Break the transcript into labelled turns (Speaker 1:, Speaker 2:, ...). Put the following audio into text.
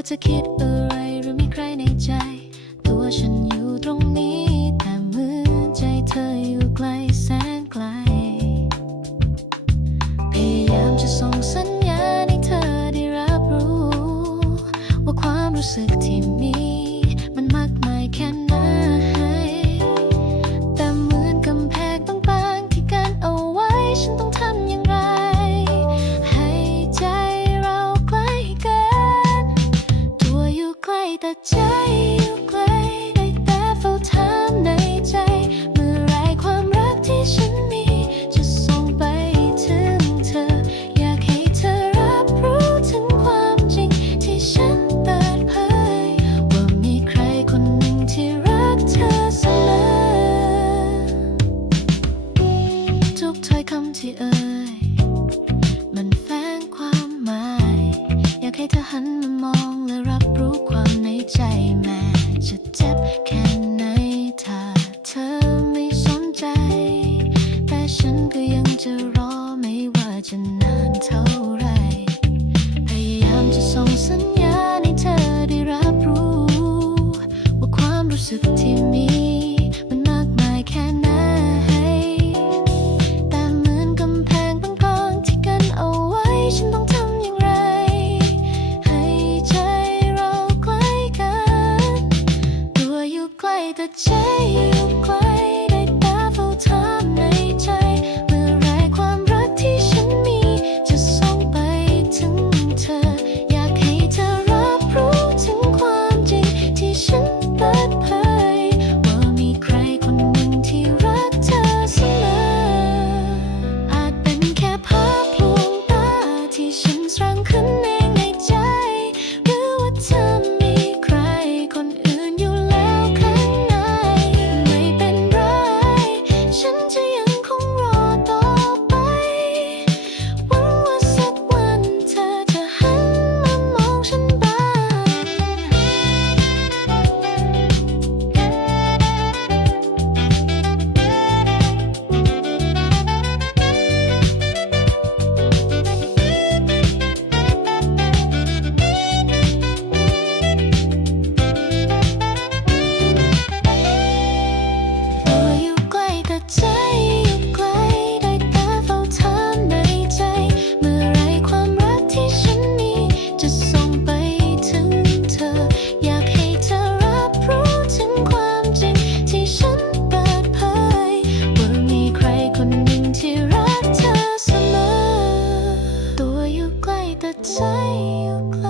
Speaker 1: ว่าจะคิดอะไรหรือมีใครในใจ ตัวฉันอยู่ตรงนี้ แต่เหมือนใจเธออยู่ไกลแสนไกล พยายามจะส่งสัญญาณให้เธอได้รับรู้ ว่าความรู้สึกที่มี ใกล้แต่ใจ ให้เธอหันมามองและรับรู้ความในใจแม้จะเจ็บแค่ไหนถ้าเธอไม่สนใจ แต่ฉันก็ยังจะรอไม่ว่าจะนานเท่าไร พยายามจะส่งสัญญาณให้เธอได้รับรู้ ว่าความรู้สึกที่มี the chain. the time you close.